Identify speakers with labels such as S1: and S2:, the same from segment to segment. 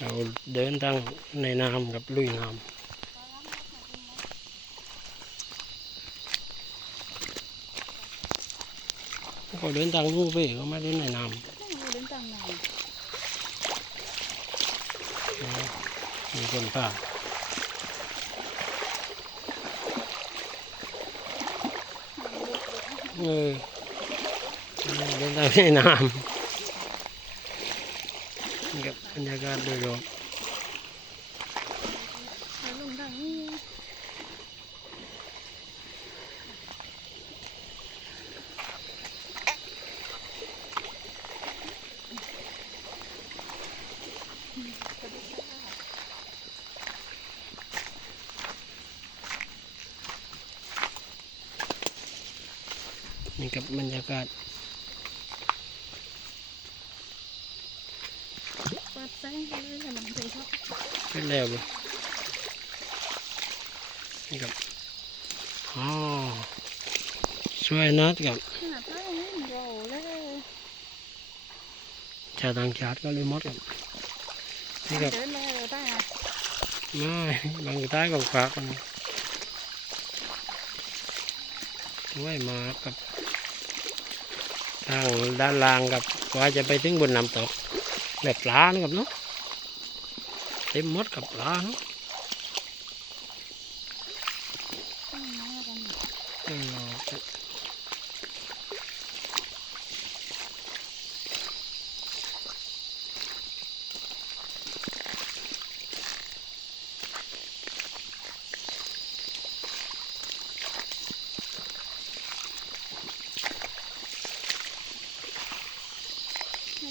S1: เราเดินทางในน้ำกับลุยน้ำก็เดินทางนู่นไปก็มาเดินในน้
S2: ไม่รู้เดินต่างไหนำ
S1: มีคนป่าเออเดินทางในน้ำ นี่กับบรรยากาศโดยรวม
S2: นี่
S1: กับบรรยากาศ
S2: ดแสงเลยแต่มันเคยชอบ
S1: เป็นแล้วเลยนี่กับอ๋อสวยนั
S2: ดนั้นนี่มันโรเลย
S1: ชาวต่างชาติก็เลยมดกับนี่กับ
S2: ไม่
S1: บางท้ายก็ฝากกันไว้มากับทางด้านล่างกับกว่าจะไปถึงบนน้ำตก แบบปลานะครับเนาะเต็มหมดกับปลาเนาะ
S2: ต้องมากัน
S1: เออ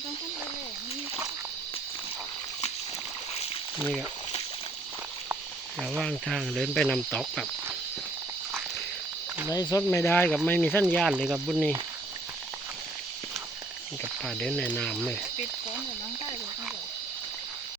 S2: ต้องเข้าไปเลยนี่
S1: นี่ก็ระว่างทางเดินไปน้ำตกครับไล่สดไม่ได้กับไม่มีสัญญาณเลยกับบุญนี้กับป่าเดินในน้ำเลย
S2: ปิดฝนกับล้างใต้เลยต้องบอก